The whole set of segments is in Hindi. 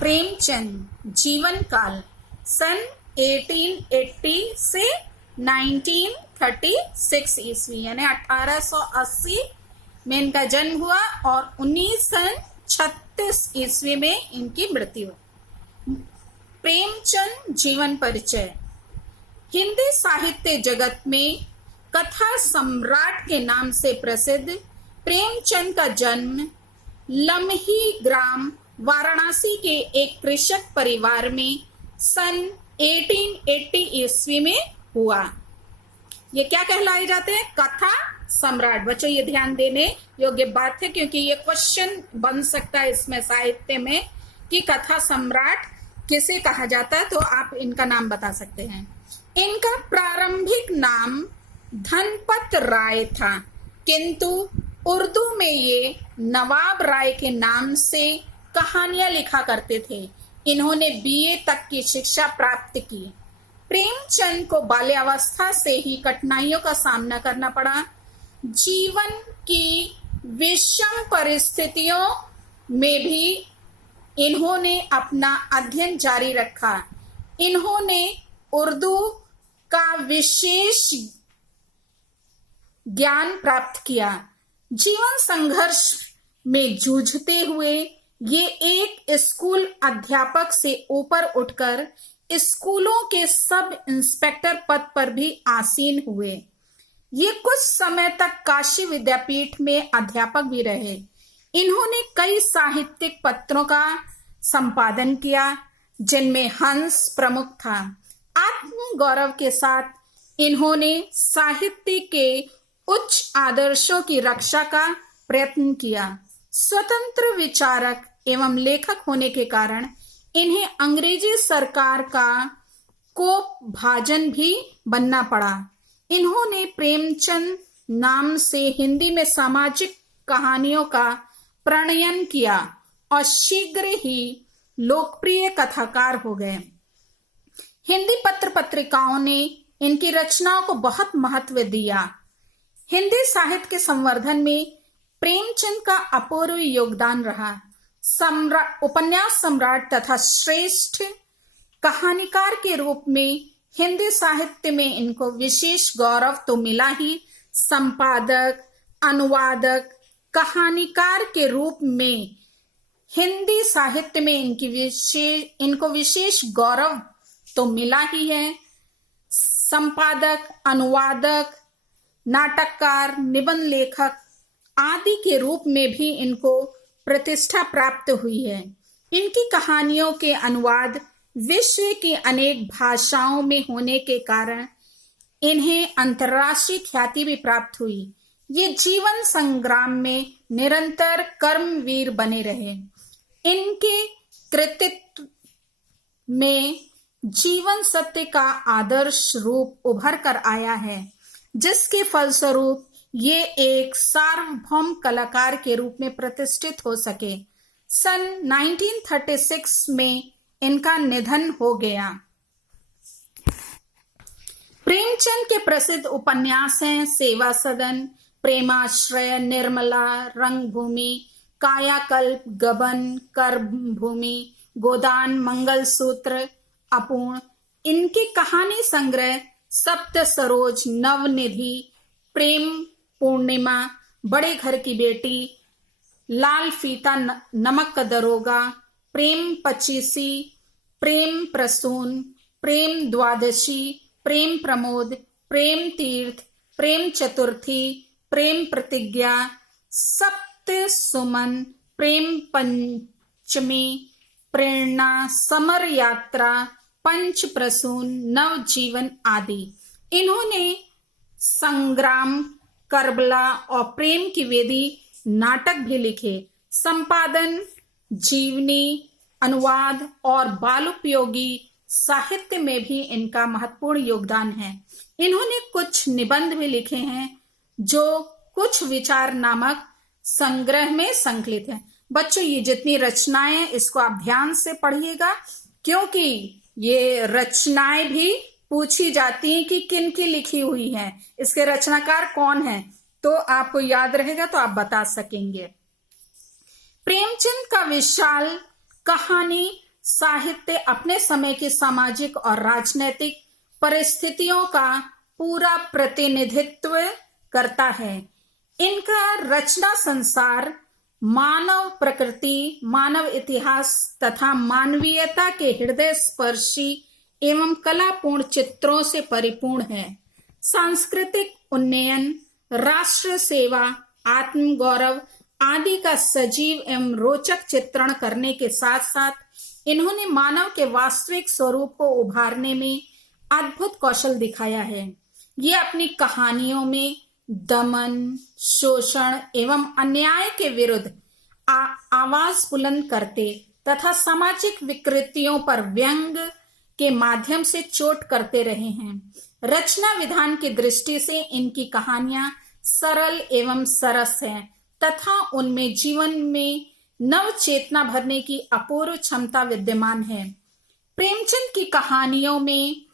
प्रेमचंद जीवन काल सन 1880 से 1936 ईस्वी यानी 1880 में इनका जन्म हुआ और 1936 ईस्वी में इनकी मृत्यु। प्रेमचंद जीवन परिचय। हिंदी साहित्य जगत में कथा सम्राट के नाम से प्रसिद्ध प्रेमचंद का जन्म लम्ही ग्राम वाराणसी के एक कृषक परिवार में सन 1880 ईस्वी में हुआ। ये क्या कहलाए जाते हैं? कथा सम्राट। बच्चों ये ध्यान देने योग्य बात है क्योंकि ये क्वेश्चन बन सकता है इसमें साहित्य में कि कथा सम्राट किसे कहा जाता है, तो आप इनका नाम बता सकते हैं। इनका प्रारंभिक नाम धनपत राय था, किंतु उर्दू में ये नवाब राय के नाम से कहानियां लिखा करते थे। इन्होंने बीए तक की शिक्षा प्राप्त की। प्रेमचंद को बाल्यावस्था से ही कठिनाइयों का सामना करना पड़ा। जीवन की विषम परिस्थितियों में भी इन्होंने अपना अध्ययन जारी रखा। इन्होंने उर्दू का विशेष ज्ञान प्राप्त किया। जीवन संघर्ष में जूझते हुए ये एक स्कूल अध्यापक से ऊपर उठकर स्कूलों के सब इंस्पेक्टर पद पर भी आसीन हुए। ये कुछ समय तक काशी विद्यापीठ में अध्यापक भी रहे। इन्होंने कई साहित्यिक पत्रों का संपादन किया, जिनमें हंस प्रमुख था। आत्म गौरव के साथ इन्होंने साहित्य के उच्च आदर्शों की रक्षा का प्रयत्न किया। स्वतंत्र विचारक एवं लेखक होने के कारण इन्हें अंग्रेजी सरकार का कोप भाजन भी बनना पड़ा। इन्होंने प्रेमचंद नाम से हिंदी में सामाजिक कहानियों का प्रणयन किया और शीघ्र ही लोकप्रिय कथाकार हो गए। हिंदी पत्र पत्रिकाओं ने इनकी रचनाओं को बहुत महत्व दिया। हिंदी साहित्य के संवर्धन में प्रेमचंद का अपूर्व योगदान रहा। उपन्यास सम्राट तथा श्रेष्ठ कहानीकार के रूप में हिंदी साहित्य में इनको विशेष गौरव तो मिला ही, संपादक, अनुवादक, कहानीकार के रूप में हिंदी साहित्य में इनको विशेष गौरव तो मिला ही है। संपादक, अनुवादक, नाटककार, निबंध लेखक आदि के रूप में भी इनको प्रतिष्ठा प्राप्त हुई है। इनकी कहानियों के अनुवाद विश्व की अनेक भाषाओं में होने के कारण इन्हें अंतर्राष्ट्रीय ख्याति भी प्राप्त हुई। ये जीवन संग्राम में निरंतर कर्मवीर बने रहे। इनके कृतित्व में जीवन सत्य का आदर्श रूप उभर कर आया है, जिसके फलस्वरूप ये एक सार्वभौम कलाकार के रूप में प्रतिष्ठित हो सके। सन 1936 में इनका निधन हो गया। प्रेमचंद के प्रसिद्ध उपन्यास हैं सेवा सदन, प्रेमाश्रय, निर्मला, रंगभूमि, कायाकल्प, गबन, कर्मभूमि, गोदान, मंगलसूत्र, अपूर्ण। इनके कहानी संग्रह सप्त सरोज, नवनिधि, प्रेम पूर्णिमा, बड़े घर की बेटी, लाल फीता, नमक का दरोगा, प्रेम पचीसी, प्रेम प्रसून, प्रेम द्वादशी, प्रेम प्रमोद, प्रेम तीर्थ, प्रेम चतुर्थी, प्रेम प्रतिज्ञा, सप्त सुमन, प्रेम पंचमी, प्रेरणा, समर यात्रा, पंच प्रसून, नवजीवन आदि। इन्होंने संग्राम, करबला और प्रेम की वेदी नाटक भी लिखे। संपादन, जीवनी, अनुवाद और बालोपयोगी साहित्य में भी इनका महत्वपूर्ण योगदान है। इन्होंने कुछ निबंध भी लिखे हैं जो कुछ विचार नामक संग्रह में संकलित है। बच्चों ये जितनी रचनाएं हैं इसको आप ध्यान से पढ़िएगा, क्योंकि ये रचनाएं भी पूछी जाती हैं कि किन की लिखी हुई है, इसके रचनाकार कौन है, तो आपको याद रहेगा तो आप बता सकेंगे। प्रेमचंद का विशाल कहानी साहित्य अपने समय की सामाजिक और राजनीतिक परिस्थितियों का पूरा प्रतिनिधित्व करता है। इनका रचना संसार, मानव प्रकृति, मानव इतिहास तथा मानवीयता के हृदय स्पर्शी एवं कलापूर्ण चित्रों से परिपूर्ण है। सांस्कृतिक उन्नयन, राष्ट्र सेवा, आत्म गौरव आदि का सजीव एवं रोचक चित्रण करने के साथ साथ इन्होंने मानव के वास्तविक स्वरूप को उभारने में अद्भुत कौशल दिखाया है। ये अपनी कहानियों में दमन, शोषण एवं अन्याय के विरुद्ध आवाज बुलंद करते तथा सामाजिक विकृतियों पर व्यंग के माध्यम से चोट करते रहे हैं। रचना विधान की दृष्टि से इनकी कहानियां सरल एवं सरस हैं तथा उनमें जीवन में नव चेतना भरने की अपूर्व क्षमता विद्यमान है। प्रेमचंद की कहानियों में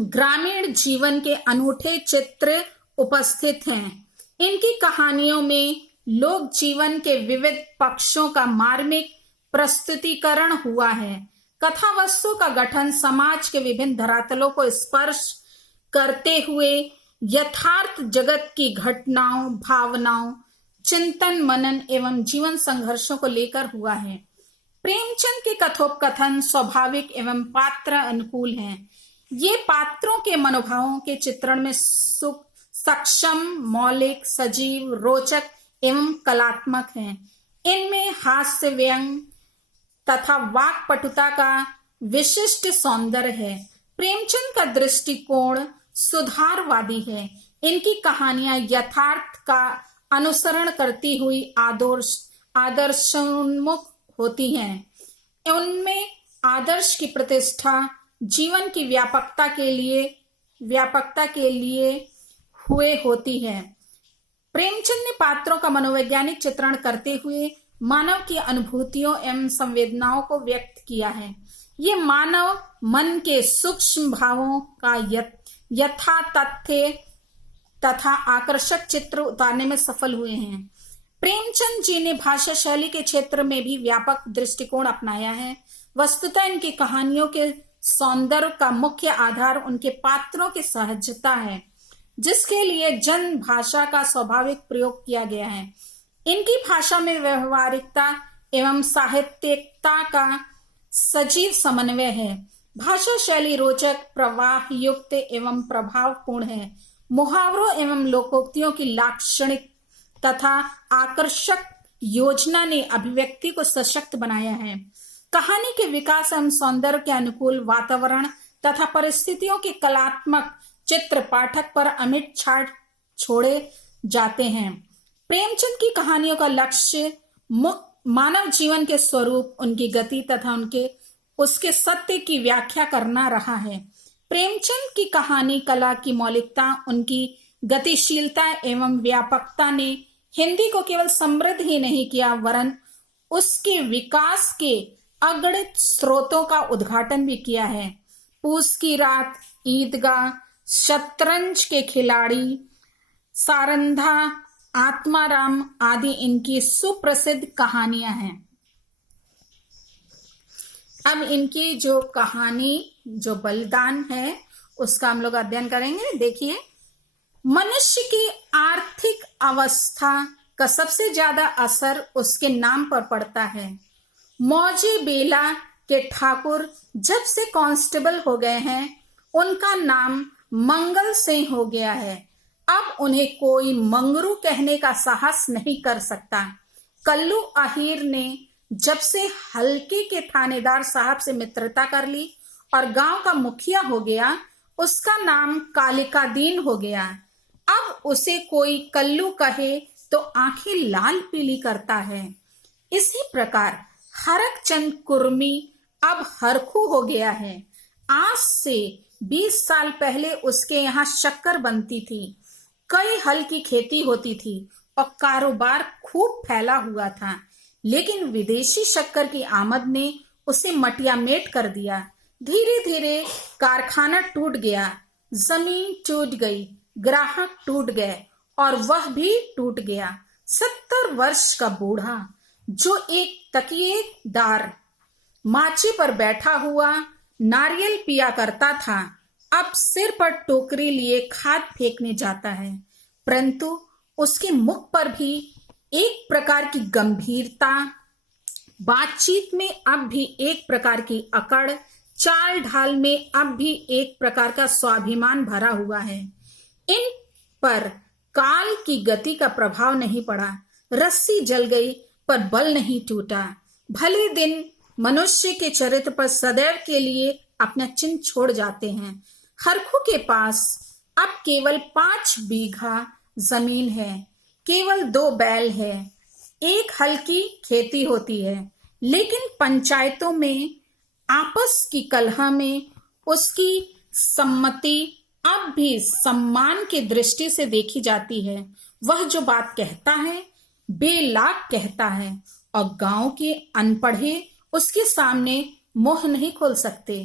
ग्रामीण जीवन के अनूठे चित्र उपस्थित हैं। इनकी कहानियों में लोक जीवन के विविध पक्षों का मार्मिक प्रस्तुतिकरण हुआ है। कथा वस्तु का गठन समाज के विभिन्न धरातलों को स्पर्श करते हुए यथार्थ जगत की घटनाओं, भावनाओं, चिंतन मनन एवं जीवन संघर्षों को लेकर हुआ है। प्रेमचंद के कथोपकथन स्वाभाविक एवं पात्र अनुकूल हैं। ये पात्रों के मनोभावों के चित्रण में सक्षम, मौलिक, सजीव, रोचक एवं कलात्मक हैं। इनमें हास्य, व्यंग तथा वाक्पटुता का विशिष्ट सौंदर्य है। प्रेमचंद का दृष्टिकोण सुधारवादी है। इनकी कहानियां यथार्थ का अनुसरण करती हुई आदर्शोन्मुख होती हैं। उनमें आदर्श की प्रतिष्ठा जीवन की व्यापकता के लिए हुए होती है। प्रेमचंद ने पात्रों का मनोवैज्ञानिक चित्रण करते हुए मानव की अनुभूतियों एवं संवेदनाओं को व्यक्त किया है। ये मानव मन के सूक्ष्म भावों का यथातथ्य तथा आकर्षक चित्र उतारने में सफल हुए हैं। प्रेमचंद जी ने भाषा शैली के क्षेत्र में भी व्यापक दृष्टिकोण अपनाया है। वस्तुतः इनकी कहानियों के सौंदर्य का मुख्य आधार उनके पात्रों की सहजता है, जिसके लिए जन भाषा का स्वाभाविक प्रयोग किया गया है। इनकी भाषा में व्यवहारिकता एवं साहित्यिकता का सजीव समन्वय है। भाषा शैली रोचक, प्रवाह युक्त एवं प्रभावपूर्ण है। मुहावरों एवं लोकोक्तियों की लाक्षणिक तथा आकर्षक योजना ने अभिव्यक्ति को सशक्त बनाया है। कहानी के विकास एवं सौंदर्य के अनुकूल वातावरण तथा परिस्थितियों के कलात्मक चित्र पाठक पर अमिट छाप छोड़े जाते हैं। प्रेमचंद की कहानियों का लक्ष्य मानव जीवन के स्वरूप, उनकी गति तथा उसके सत्य की व्याख्या करना रहा है। प्रेमचंद की कहानी कला की मौलिकता, उनकी गतिशीलता एवं व्यापकता ने हिंदी को केवल समृद्ध ही नहीं किया, वरन उसके विकास के अगणित स्रोतों का उद्घाटन भी किया है। पूस की रात, ईदगाह, शतरंज के खिलाड़ी, सारंधा, आत्माराम आदि इनकी सुप्रसिद्ध कहानियां हैं। अब इनकी जो कहानी, जो बलिदान है, उसका हम लोग अध्ययन करेंगे। देखिए, मनुष्य की आर्थिक अवस्था का सबसे ज्यादा असर उसके नाम पर पड़ता है। मौजे बेला के ठाकुर जब से कांस्टेबल हो गए हैं, उनका नाम मंगल सिंह हो गया है। अब उन्हें कोई मंगरू कहने का साहस नहीं कर सकता। कल्लू आहिर ने जब से हल्के के थानेदार साहब से मित्रता कर ली और गांव का मुखिया हो गया, उसका नाम कालिका दीन हो गया। अब उसे कोई कल्लू कहे तो आंखें लाल पीली करता है। इसी प्रकार हरकचंद कुर्मी अब हरखू हो गया है। आज से 20 साल पहले उसके यहाँ शक्कर बनती थी, कई हल की खेती होती थी और कारोबार खूब फैला हुआ था, लेकिन विदेशी शक्कर की आमद ने उसे मटियामेट कर दिया। धीरे धीरे कारखाना टूट गया, जमीन टूट गई, ग्राहक टूट गए और वह भी टूट गया। 70 वर्ष का बूढ़ा जो एक तकिएदार माची पर बैठा हुआ नारियल पिया करता था, अब सिर पर टोकरी लिए खाद फेंकने जाता है। परंतु उसके मुख पर भी एक प्रकार की गंभीरता, बातचीत में अब भी एक प्रकार की अकड़, चाल ढाल में अब भी एक प्रकार का स्वाभिमान भरा हुआ है। इन पर काल की गति का प्रभाव नहीं पड़ा। रस्सी जल गई पर बल नहीं टूटा। भले दिन मनुष्य के चरित्र पर सदैव के लिए अपना चिन्ह छोड़ जाते हैं। हरखू के पास अब केवल 5 बीघा जमीन है, केवल 2 बैल है, एक हल की खेती होती है, लेकिन पंचायतों में आपस की कलह में उसकी सम्मति अब भी सम्मान की दृष्टि से देखी जाती है। वह जो बात कहता है बेलाग कहता है और गांव के अनपढ़े उसके सामने मुंह नहीं खोल सकते।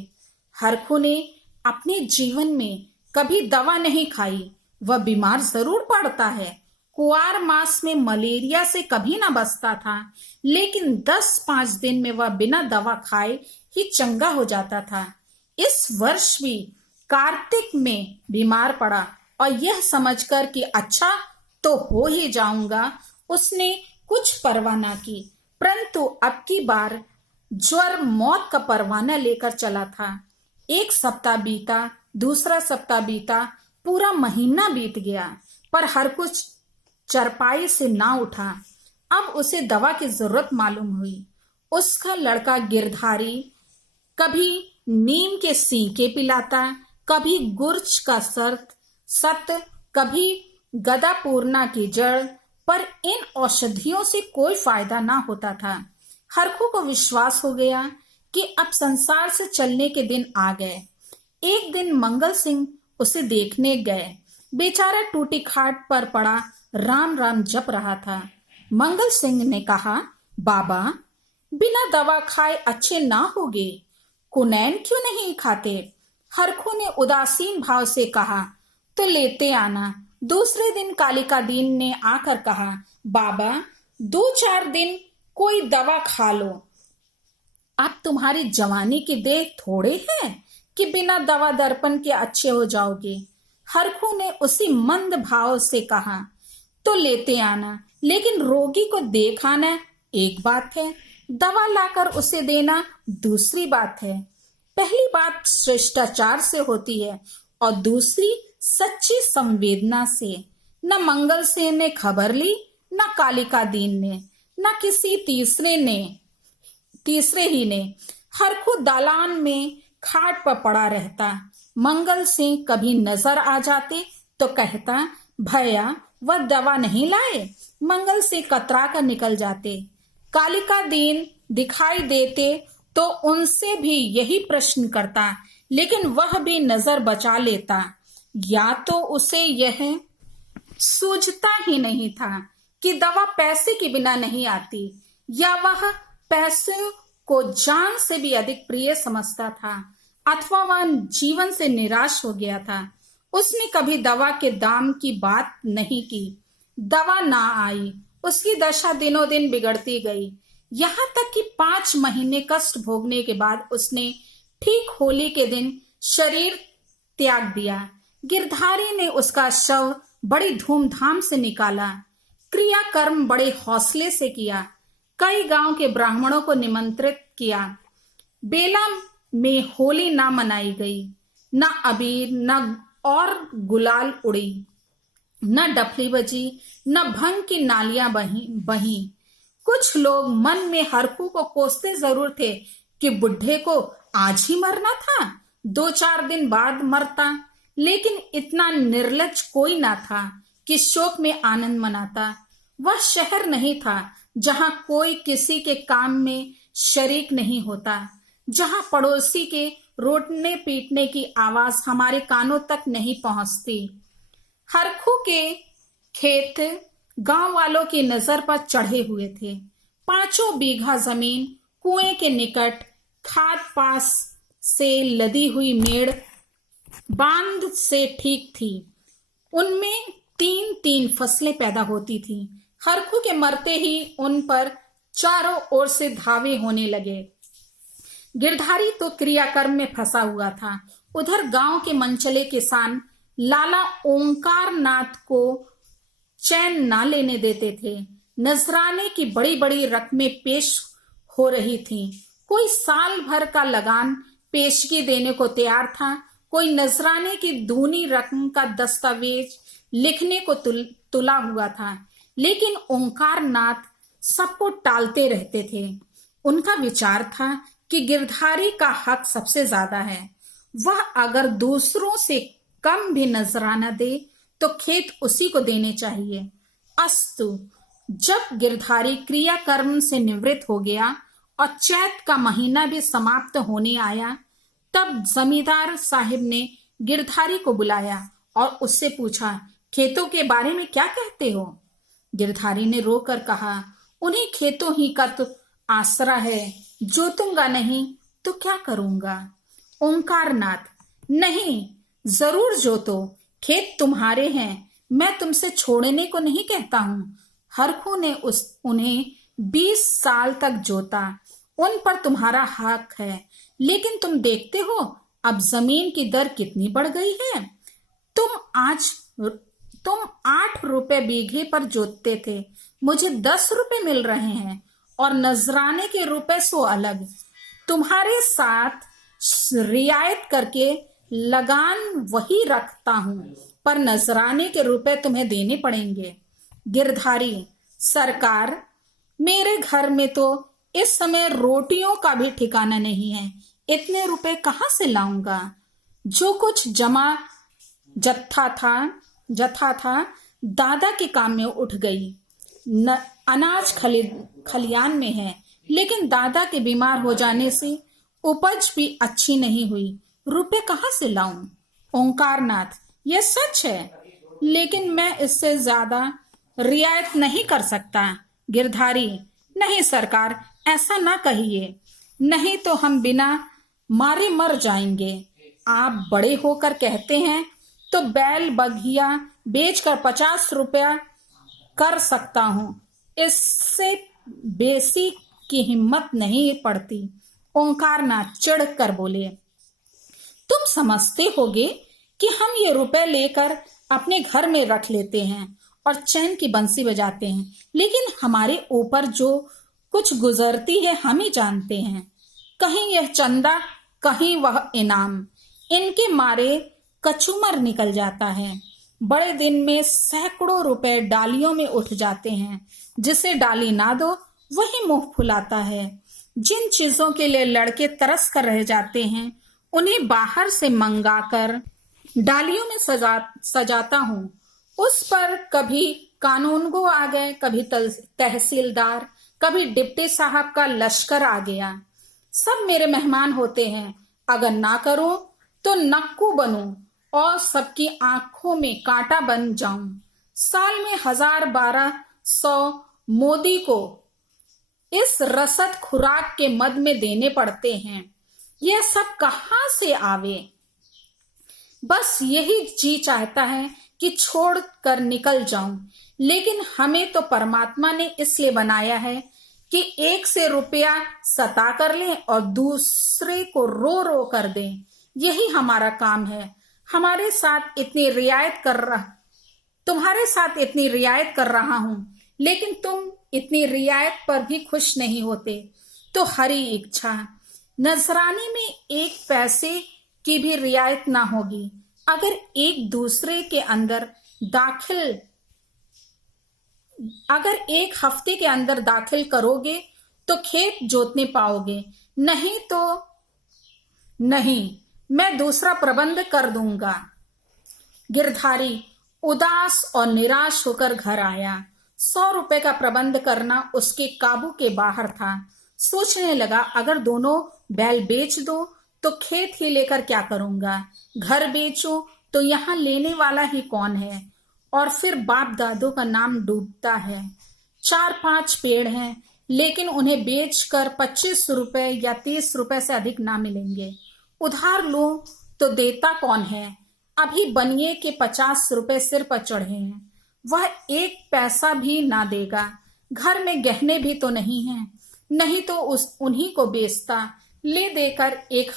हरखू ने अपने जीवन में कभी दवा नहीं खाई। वह बीमार जरूर पड़ता है, कुआर मास में मलेरिया से कभी ना बचता था, लेकिन 10-5 दिन में वह बिना दवा खाए ही चंगा हो जाता था। इस वर्ष भी कार्तिक में बीमार पड़ा और यह समझकर कि अच्छा तो हो ही जाऊंगा, उसने कुछ परवाह ना की। परंतु अब की बार ज्वर मौत का परवाना लेकर चला था। 1 सप्ताह बीता, दूसरा सप्ताह बीता, पूरा महीना बीत गया, पर हर कुछ चरपाई से ना उठा। अब उसे दवा की जरूरत मालूम हुई। उसका लड़का गिरधारी कभी नीम के सीके पिलाता, कभी गुर्च का सत, कभी गदापूर्णा की जड़, पर इन औषधियों से कोई फायदा ना होता था। हरखू को विश्वास हो गया कि अब संसार से चलने के दिन आ गए। एक दिन मंगल सिंह उसे देखने गए। बेचारा टूटी खाट पर पड़ा राम राम जप रहा था। मंगल सिंह ने कहा, बाबा, बिना दवा खाए अच्छे ना होगे, कुनैन क्यों नहीं खाते? हरखू ने उदासीन भाव से कहा, तो लेते आना। दूसरे दिन कालिका दीन ने आकर कहा, बाबा, 2-4 दिन कोई दवा खा लो। अब तुम्हारी जवानी की देह थोड़े है कि बिना दवा दर्पण के अच्छे हो जाओगे। हरखू ने उसी मंद भाव से कहा, तो लेते आना, लेकिन रोगी को देख आना एक बात है, दवा लाकर उसे देना दूसरी बात है। पहली बात शिष्टाचार से होती है और दूसरी सच्ची संवेदना से। न मंगल सिंह ने खबर ली, न कालिका दीन ने, न किसी तीसरे ही ने। हरखू दालान में खाट पर पड़ा रहता। मंगल सिंह कभी नजर आ जाते तो कहता, भैया वह दवा नहीं लाए। मंगल सिंह कतरा कर निकल जाते। कालिका दीन दिखाई देते तो उनसे भी यही प्रश्न करता, लेकिन वह भी नजर बचा लेता। या तो उसे यह सूझता ही नहीं था कि दवा पैसे के बिना नहीं आती, या वह पैसे को जान से भी अधिक प्रिय समझता था, अथवा वह जीवन से निराश हो गया था। उसने कभी दवा के दाम की बात नहीं की। दवा ना आई, उसकी दशा दिनों दिन बिगड़ती गई, यहाँ तक कि 5 महीने कष्ट भोगने के बाद उसने ठीक होली के दिन शरीर त्याग दिया। गिरधारी ने उसका शव बड़ी धूमधाम से निकाला। क्रियाकर्म बड़े हौसले से किया। कई गांव के ब्राह्मणों को निमंत्रित किया। बेला में होली ना मनाई गई, न अबीर न और गुलाल उड़ी, न डफली बजी, न भंग की नालियां बही। कुछ लोग मन में हरखू को कोसते जरूर थे कि बुढ़े को आज ही मरना था, 2-4 दिन बाद मरता, लेकिन इतना निर्लज कोई ना था कि शोक में आनंद मनाता। वह शहर नहीं था जहां कोई किसी के काम में शरीक नहीं होता, जहां पड़ोसी के रोटने पीटने की आवाज हमारे कानों तक नहीं पहुंचती। हरखू के खेत गांव वालों की नजर पर चढ़े हुए थे। 5 बीघा जमीन कुएं के निकट, खाद पास से लदी हुई मेड़ बांध से ठीक थी। उनमें 3-3 फसलें पैदा होती थी। हरखू के मरते ही उन पर चारों ओर से धावे होने लगे। गिरधारी तो क्रियाकर्म में फंसा हुआ था। उधर गांव के मनचले किसान लाला ओंकार नाथ को चैन ना लेने देते थे। नजराने की बड़ी बड़ी रकमें पेश हो रही थीं। कोई साल भर का लगान पेशगी देने को तैयार था, कोई नजराने की दूनी रकम का दस्तावेज लिखने को तुला हुआ था। लेकिन ओंकार नाथ सबको टालते रहते थे। उनका विचार था कि गिरधारी का हक सबसे ज्यादा है। वह अगर दूसरों से कम भी नजराना दे तो खेत उसी को देने चाहिए। अस्तु, जब गिरधारी क्रियाकर्म से निवृत्त हो गया और चैत का महीना भी समाप्त होने आया, तब जमींदार साहिब ने गिरधारी को बुलाया और उससे पूछा, खेतों के बारे में क्या कहते हो? गिरधारी ने रोकर कहा, उन्हीं खेतों ही का तो आसरा है, जोतूंगा नहीं तो क्या करूंगा। ओंकारनाथ, नहीं, जरूर जोतो, खेत तुम्हारे हैं, मैं तुमसे छोड़ने को नहीं कहता हूं। हरखू ने उन्हें 20 साल तक जोता, उन पर तुम्हारा हक है। लेकिन तुम देखते हो अब जमीन की दर कितनी बढ़ गई है। तुम 8 रुपए बीघे पर जोतते थे, मुझे 10 रुपए मिल रहे हैं, और नजराने के रुपए सो अलग। तुम्हारे साथ रियायत करके लगान वही रखता हूं, पर नजराने के रुपए तुम्हें देने पड़ेंगे। गिरधारी, सरकार, मेरे घर में तो इस समय रोटियों का भी ठिकाना नहीं है, इतने रुपए कहाँ से लाऊंगा। जो कुछ जत्था था दादा के काम में उठ गई। अनाज खलियान में है, लेकिन दादा के बीमार हो जाने से उपज भी अच्छी नहीं हुई, रुपए कहाँ से लाऊं। ओंकारनाथ, यह सच है, लेकिन मैं इससे ज्यादा रियायत नहीं कर सकता। गिरधारी, नहीं सरकार, ऐसा ना कहिए, नहीं तो हम बिना मारे मर जाएंगे। आप बड़े होकर कहते हैं तो बैल बघिया बेचकर 50 रुपया कर सकता हूं, इससे बेसी की हिम्मत नहीं पड़ती। ओंकारनाथ चिढ़ कर बोले, तुम समझते होगे कि हम ये रुपए लेकर अपने घर में रख लेते हैं और चैन की बंसी बजाते हैं, लेकिन हमारे ऊपर जो कुछ गुजरती है हम ही जानते हैं। कहीं यह चंदा, कहीं वह इनाम, इनके मारे कचूमर निकल जाता है। बड़े दिन में सैकड़ों रुपए डालियों में उठ जाते हैं। जिसे डाली ना दो वही मुंह फुलाता है। जिन चीजों के लिए लड़के तरस कर रह जाते हैं उन्हें बाहर से मंगाकर डालियों में सजाता हूँ। उस पर कभी कानूनगो आ गए, कभी तहसीलदार, कभी डिप्टी साहब का लश्कर आ गया। सब मेरे मेहमान होते हैं। अगर ना करूं तो नक्कू बनूं और सबकी आंखों में कांटा बन जाऊं। साल में 1000-1200 मोदी को इस रसद खुराक के मद में देने पड़ते हैं। यह सब कहां से आवे। बस यही जी चाहता है कि छोड़ कर निकल जाऊं, लेकिन हमें तो परमात्मा ने इसलिए बनाया है कि एक से रुपया सता कर लें और दूसरे को रो रो कर दें। यही हमारा काम है। तुम्हारे साथ इतनी रियायत कर रहा हूं, लेकिन तुम इतनी रियायत पर भी खुश नहीं होते। तो हरी इच्छा, नजराने में 1 पैसे की भी रियायत ना होगी। अगर एक हफ्ते के अंदर दाखिल करोगे तो खेत जोतने पाओगे, नहीं तो नहीं, मैं दूसरा प्रबंध कर दूंगा। गिरधारी उदास और निराश होकर घर आया। 100 रुपए का प्रबंध करना उसके काबू के बाहर था। सोचने लगा, अगर दोनों बैल बेच दो तो खेत ही लेकर क्या करूंगा। घर बेचूं तो यहाँ लेने वाला ही कौन है, और फिर बाप दादों का नाम डूबता है। 4-5 पेड़ हैं, लेकिन उन्हें बेचकर 25 रुपए या 30 रुपए से अधिक ना मिलेंगे। उधार लो तो देता कौन है। अभी बनिए के 50 रुपए सिर पर चढ़े हैं, वह 1 पैसा भी ना देगा। घर में गहने भी तो नहीं हैं, नहीं तो उन्हीं को बेचता, ले देकर एक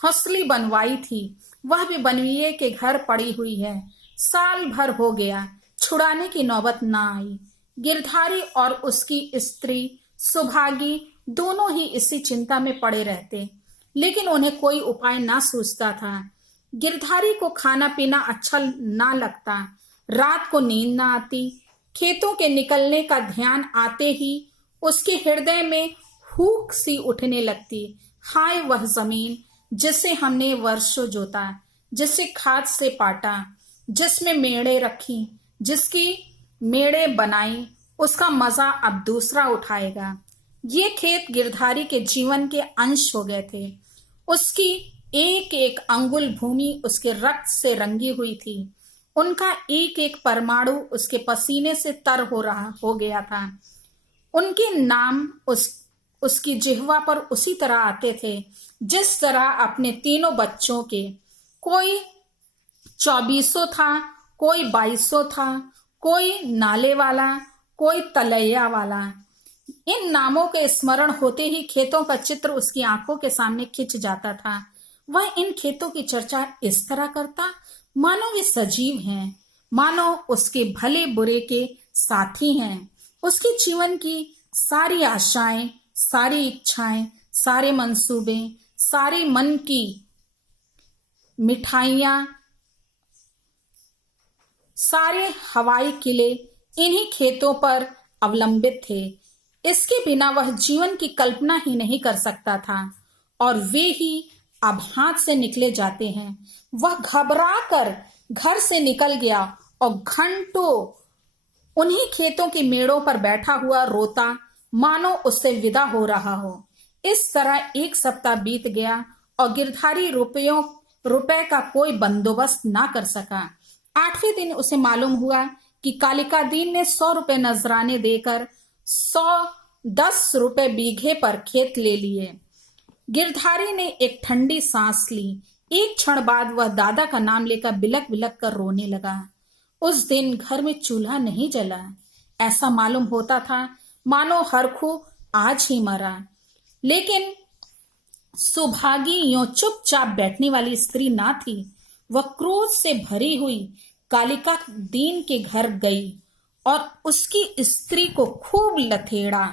हौसली बनवाई थी, वह भी बनविये के घर पड़ी हुई है। साल भर हो गया, छुड़ाने की नौबत ना आई। गिरधारी और उसकी स्त्री सुभागी दोनों ही इसी चिंता में पड़े रहते, लेकिन उन्हें कोई उपाय ना सूझता था। गिरधारी को खाना पीना अच्छा ना लगता, रात को नींद ना आती। खेतों के निकलने का ध्यान आते ही उसके हृदय में हूक सी उठने लगती। हाय वह जमीन जिसे हमने वर्षों जोता, जिसे खाद से पाटा, जिसमें मेड़े रखी, जिसकी मेड़े बनाई, उसका मजा अब दूसरा उठाएगा। ये खेत गिरधारी के जीवन के अंश हो गए थे। उसकी एक एक अंगुल भूमि उसके रक्त से रंगी हुई थी। उनका एक एक परमाणु उसके पसीने से तर हो गया था। उनके नाम उसकी जिह्वा पर उसी तरह आते थे जिस तरह अपने तीनों बच्चों के। कोई 2400 था, कोई 2200 था, कोई नाले वाला, कोई तलैया वाला। इन नामों के स्मरण होते ही खेतों का चित्र उसकी आंखों के सामने खिंच जाता था। वह इन खेतों की चर्चा इस तरह करता मानो वे सजीव हैं, मानो उसके भले बुरे के साथी हैं। उसके जीवन की सारी आशाएं, सारी इच्छाएं, सारे मंसूबे, सारे मन की मिठाइयां, सारे हवाई किले इन्हीं खेतों पर अवलंबित थे। इसके बिना वह जीवन की कल्पना ही नहीं कर सकता था, और वे ही अब हाथ से निकले जाते हैं। वह घबरा कर घर से निकल गया और घंटों उन्हीं खेतों की मेड़ों पर बैठा हुआ रोता, मानो उससे विदा हो रहा हो। इस तरह एक सप्ताह बीत गया और गिरधारी रुपए का कोई बंदोबस्त ना कर सका। 8वें दिन उसे मालूम हुआ कि कालिका दीन ने 100 रुपए नजराने देकर 110 रुपए बीघे पर खेत ले लिए। गिरधारी ने एक ठंडी सांस ली। एक क्षण बाद वह दादा का नाम लेकर बिलक बिलक कर रोने लगा। उस दिन घर में चूल्हा नहीं जला। ऐसा मालूम होता था मानो हरखू आज ही मरा। लेकिन सुभागी यूं चुपचाप बैठने वाली स्त्री ना थी। वह क्रोध से भरी हुई कालिका दीन के घर गई और उसकी स्त्री को खूब लथेड़ा।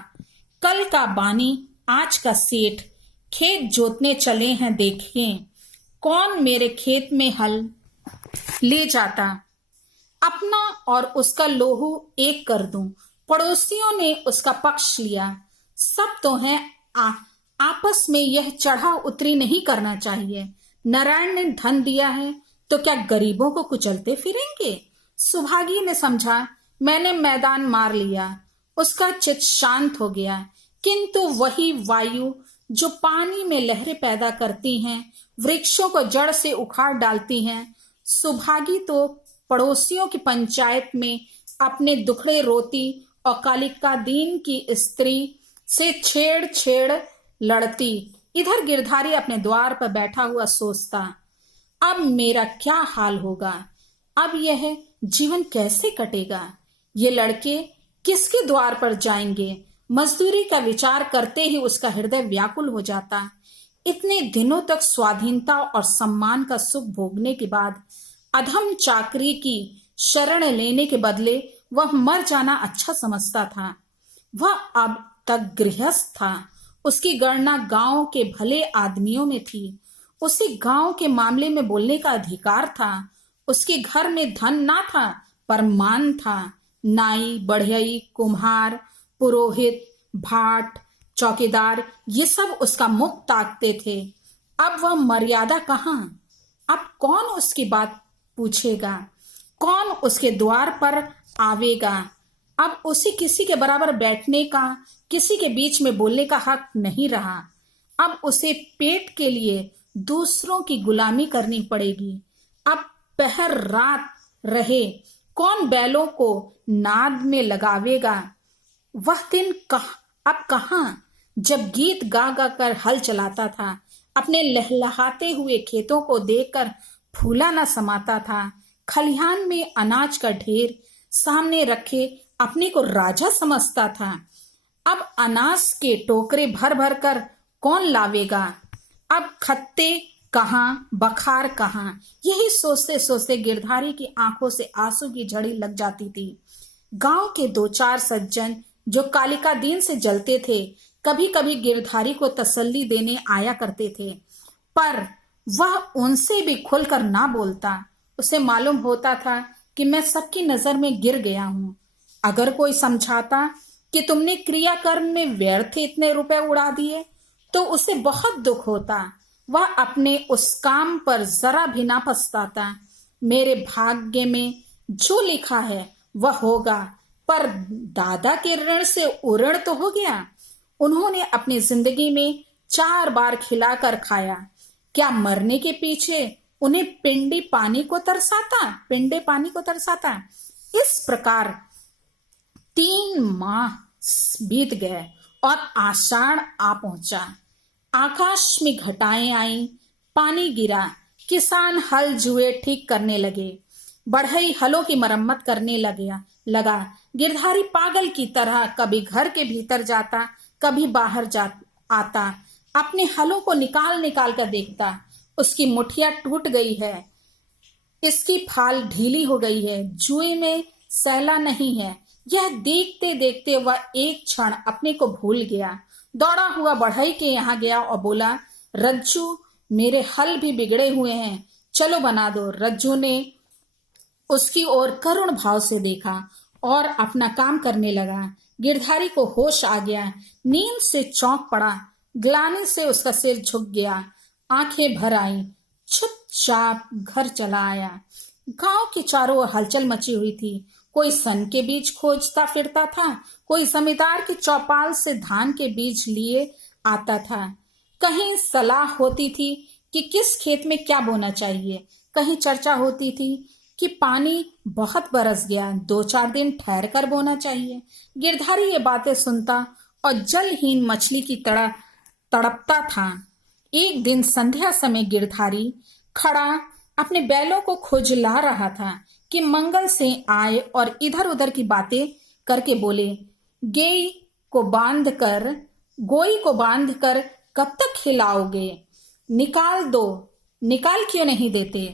कल का बानी आज का सेठ, खेत जोतने चले हैं, देखिए कौन मेरे खेत में हल ले जाता, अपना और उसका लोहू एक कर दूं। पड़ोसियों ने उसका पक्ष लिया। सब तो हैं, आपस में यह चढ़ा उतरी नहीं करना चाहिए। नारायण ने धन दिया है तो क्या गरीबों को कुचलते फिरेंगे। सुभागी ने समझा मैंने मैदान मार लिया। उसका चित्त शांत हो गया। किंतु वही वायु जो पानी में लहरें पैदा करती हैं, वृक्षों को जड़ से उखाड़ डालती हैं, सुभागी तो पड़ोसियों की पंचायत में अपने दुखड़े रोती और कालिका दीन की स्त्री से छेड़ लड़ती। इधर गिरधारी अपने द्वार पर बैठा हुआ सोचता, अब मेरा क्या हाल होगा, अब यह जीवन कैसे कटेगा, ये लड़के किसके द्वार पर जाएंगे। मजदूरी का विचार करते ही उसका हृदय व्याकुल हो जाता। इतने दिनों तक स्वाधीनता और सम्मान का सुख भोगने के बाद अधम चाकरी की शरण लेने के बदले वह मर जाना अच्छा समझता था। वह अब तक गृहस्थ था। उसकी गणना गांव के भले आदमियों में थी। उसे गांव के मामले में बोलने का अधिकार था। उसके घर में धन ना था पर मान था। नाई, बढ़ई, कुम्हार, पुरोहित, भाट, चौकीदार, ये सब उसका मुख ताकते थे। अब वह मर्यादा कहाँ? अब कौन उसकी बात पूछेगा? कौन उसके द्वार पर आवेगा? अब उसे किसी के बराबर बैठने का, किसी के बीच में बोलने का हक नहीं रहा। अब उसे पेट के लिए दूसरों की गुलामी करनी पड़ेगी। अब पहर रात रहे कौन बैलों को नाद में लगावेगा? वह दिन अब कहाँ, जब गीत गा गा कर हल चलाता था, अपने लहलहाते हुए खेतों को देखकर फूला न समाता था। खलिहान में अनाज का ढेर सामने रखे अपने को राजा समझता था। अब अनाज के टोकरे भर भर कर कौन लावेगा? अब खत्ते कहाँ, बखार कहाँ, यही सोचते सोचते गिरधारी की आंखों से आंसू की झड़ी लग जाती थी। गांव के दो चार सज्जन जो कालिका दीन से जलते थे, कभी कभी गिरधारी को तसल्ली देने आया करते थे, पर वह उनसे भी खुलकर ना बोलता। उसे मालूम होता था कि मैं सबकी नजर में गिर गया हूं। अगर कोई समझाता कि तुमने क्रियाकर्म में व्यर्थ इतने रुपए उड़ा दिए, तो उसे बहुत दुख होता। वह अपने उस काम पर जरा भी ना पछताता। मेरे भाग्य में जो लिखा है वह होगा, पर दादा के ऋण से उऋण तो हो गया। उन्होंने अपनी जिंदगी में 4 बार खिलाकर खाया, क्या मरने के पीछे उन्हें पिंडे पानी को तरसाता। इस प्रकार 3 माह बीत गए और आषाढ़ आ पहुंचा। आकाश में घटाएं आई, पानी गिरा, किसान हल जुए ठीक करने लगे, बढ़ई हलों की मरम्मत करने लगा। गिरधारी पागल की तरह कभी घर के भीतर जाता, कभी बाहर आता, अपने हलों को निकाल निकाल कर देखता। उसकी मुठिया टूट गई है, इसकी फाल ढीली हो गई है, जुए में सैला नहीं है। यह देखते देखते वह एक क्षण अपने को भूल गया। दौड़ा हुआ बढ़ई के यहाँ गया और बोला, रज्जू, मेरे हल भी बिगड़े हुए हैं, चलो बना दो। रज्जू ने उसकी ओर करुण भाव से देखा और अपना काम करने लगा। गिरधारी को होश आ गया, नींद से चौंक पड़ा, ग्लानि से उसका सिर झुक गया, आंखें भर आई, चुपचाप घर चला आया। गांव के चारों ओर हलचल मची हुई थी। कोई सन के बीज खोजता फिरता था, कोई जमींदार की चौपाल से धान के बीज लिए आता था। कहीं सलाह होती थी कि किस खेत में क्या बोना चाहिए, कहीं चर्चा होती थी कि पानी बहुत बरस गया, 2-4 दिन ठहर कर बोना चाहिए। गिरधारी ये बातें सुनता और जलहीन मछली की तरह तड़पता था। एक दिन संध्या समय गिरधारी खड़ा अपने बैलों को खुजला रहा था कि मंगल सिंह आए और इधर उधर की बातें करके बोले, गोई को बांध कर कब तक खिलाओगे? निकाल दो। निकाल क्यों नहीं देते?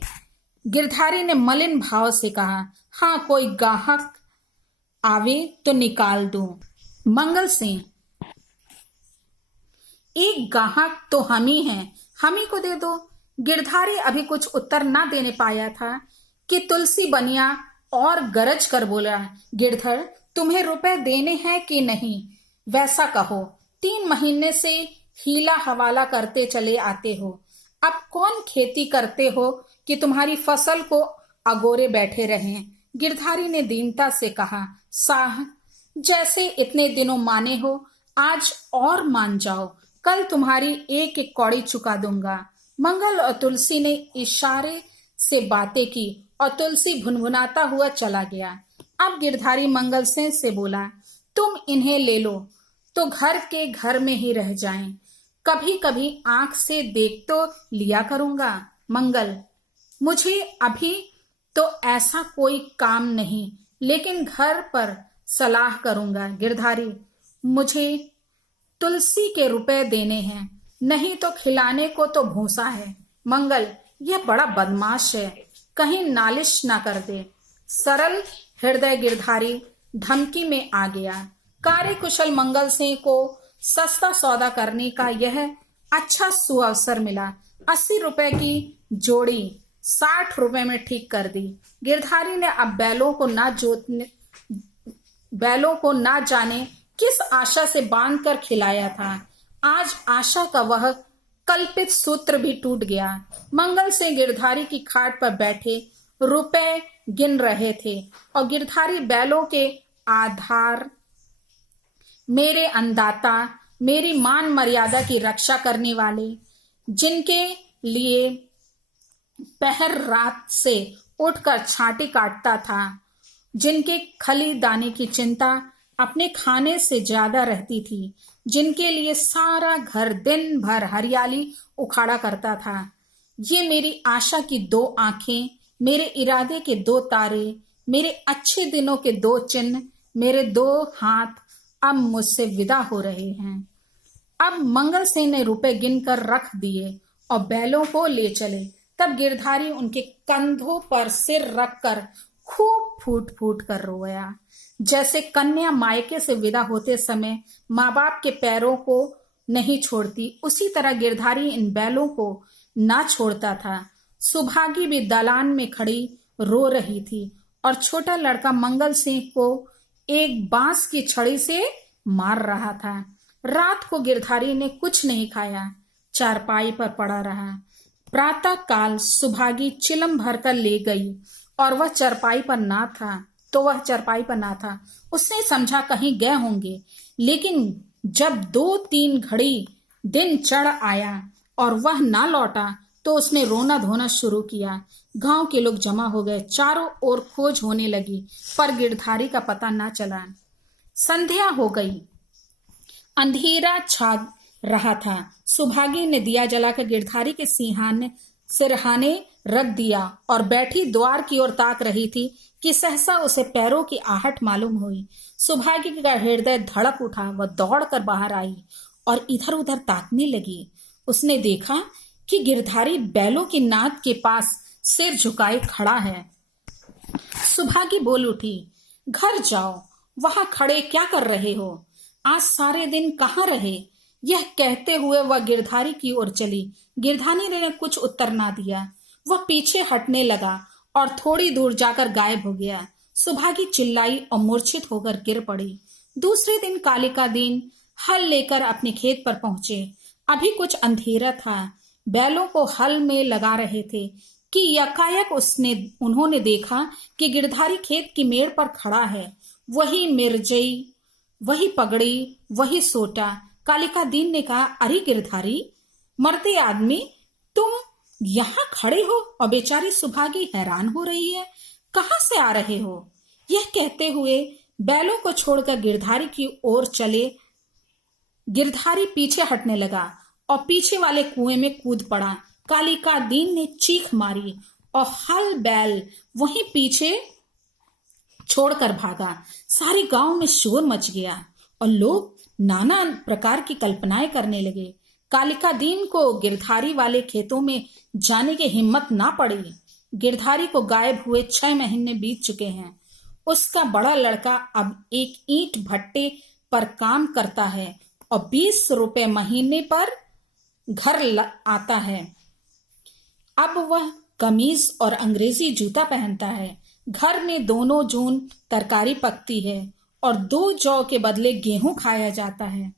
गिरधारी ने मलिन भाव से कहा, हाँ, कोई गाहक आवे तो निकाल दो। मंगल सिंह, एक गाहक तो हम ही हैं, हम ही को दे दो। गिरधारी अभी कुछ उत्तर ना देने पाया था कि तुलसी बनिया और गरज कर बोला, गिरधर, तुम्हें रुपए देने हैं कि नहीं, वैसा कहो। 3 महीने से हीला हवाला करते चले आते हो, अब कौन खेती करते हो कि तुम्हारी फसल को अगोरे बैठे रहें। गिरधारी ने दीनता से कहा, साह, जैसे इतने दिनों माने हो, आज और मान जाओ, कल तुम्हारी एक एक कौड़ी चुका दूंगा। मंगल और तुलसी ने इशारे से बातें की और तुलसी भुनभुनाता हुआ चला गया। अब गिरधारी मंगल सिंह से बोला, तुम इन्हें ले लो तो घर के घर में ही रह जाएं, कभी कभी आंख से देख तो लिया करूंगा। मंगल, मुझे अभी तो ऐसा कोई काम नहीं, लेकिन घर पर सलाह करूंगा। गिरधारी, मुझे तुलसी के रुपए देने हैं, नहीं तो खिलाने को तो भूसा है। मंगल, यह बड़ा बदमाश है, कहीं नालिश ना कर दे। सरल हृदय गिरधारी धमकी में आ गया। कार्यकुशल मंगल सिंह को सस्ता सौदा करने का यह अच्छा सुअवसर मिला। 80 रुपए की जोड़ी 60 रुपए में ठीक कर दी। गिरधारी ने अब बैलों को ना जाने किस आशा से बांधकर खिलाया था। आज आशा का वह कल्पित सूत्र भी टूट गया। मंगल सिंह गिरधारी की खाट पर बैठे रुपए गिन रहे थे और गिरधारी बैलों के आधार, मेरे अन्नदाता, मेरी मान मर्यादा की रक्षा करने वाले, जिनके लिए पहर रात से उठकर छांटी काटता था, जिनके खली दाने की चिंता अपने खाने से ज्यादा रहती थी, जिनके लिए सारा घर दिन भर हरियाली उखाड़ा करता था, ये मेरी आशा की 2 आंखें, मेरे इरादे के 2 तारे, मेरे अच्छे दिनों के 2 चिन्ह, मेरे 2 हाथ अब मुझसे विदा हो रहे हैं। अब मंगल सेन ने रुपए गिनकर रख दिए और बैलों को ले चले। तब गिरधारी उनके कंधों पर सिर रखकर खूब फूट फूट कर रोया। जैसे कन्या मायके से विदा होते समय माँ बाप के पैरों को नहीं छोड़ती, उसी तरह गिरधारी इन बैलों को ना छोड़ता था। सुभागी भी दलान में खड़ी रो रही थी और छोटा लड़का मंगल सिंह को एक बांस की छड़ी से मार रहा था। रात को गिरधारी ने कुछ नहीं खाया, चारपाई पर पड़ा रहा। प्रातः काल सुभागी चिलम भरकर ले गई और वह चरपाई पर ना था। उसने समझा कहीं गए होंगे, लेकिन जब 2-3 घड़ी दिन चढ़ आया और वह ना लौटा तो उसने रोना धोना शुरू किया। गांव के लोग जमा हो गए, चारों ओर खोज होने लगी, पर गिरधारी का पता ना चला। संध्या हो गई, अंधेरा छा रहा था। सुभागी ने दिया जलाकर गिरधारी के सिरहाने रख दिया और बैठी द्वार की ओर ताक रही थी कि सहसा उसे पैरों की आहट मालूम हुई। सुभागी का हृदय धड़क उठा। वह दौड़कर बाहर आई और इधर उधर ताकने लगी। उसने देखा कि गिरधारी बैलों की नाद के पास सिर झुकाए खड़ा है। सुभागी बोल उठी, घर जाओ, वहां खड़े क्या कर रहे हो? आज सारे दिन कहाँ रहे? यह कहते हुए वह गिरधारी की ओर चली। गिरधारी ने कुछ उत्तर ना दिया। वह पीछे हटने लगा और थोड़ी दूर जाकर गायब हो गया। सुभागी चिल्लाई और मूर्छित होकर गिर पड़ी। दूसरे दिन कालिका दीन हल लेकर अपने खेत पर पहुंचे। अभी कुछ अंधेरा था। बैलों को हल में लगा रहे थे कि यकायक उन्होंने देखा कि गिरधारी खेत की मेड़ पर खड़ा है। वही मिर्जई, वही पगड़ी, वही सोटा। कालिका दीन ने कहा, अरे गिरधारी, मरते आदमी, तुम यहाँ खड़े हो? और बेचारी सुभागी हैरान हो रही है, कहाँ से आ रहे हो? यह कहते हुए बैलों को छोड़कर गिरधारी की ओर चले। गिरधारी पीछे हटने लगा और पीछे वाले कुएं में कूद पड़ा। कालिका दीन ने चीख मारी और हल बैल वहीं पीछे छोड़कर भागा। सारे गांव में शोर मच गया और लोग नाना प्रकार की कल्पनाएं करने लगे। कालिका दीन को गिरधारी वाले खेतों में जाने की हिम्मत ना पड़ी। गिरधारी को गायब हुए 6 महीने बीत चुके हैं। उसका बड़ा लड़का अब एक ईंट भट्टे पर काम करता है और 20 रुपए महीने पर घर आता है। अब वह कमीज और अंग्रेजी जूता पहनता है। घर में दोनों जून तरकारी पकती है और 2 जौ के बदले गेहूं खाया जाता है।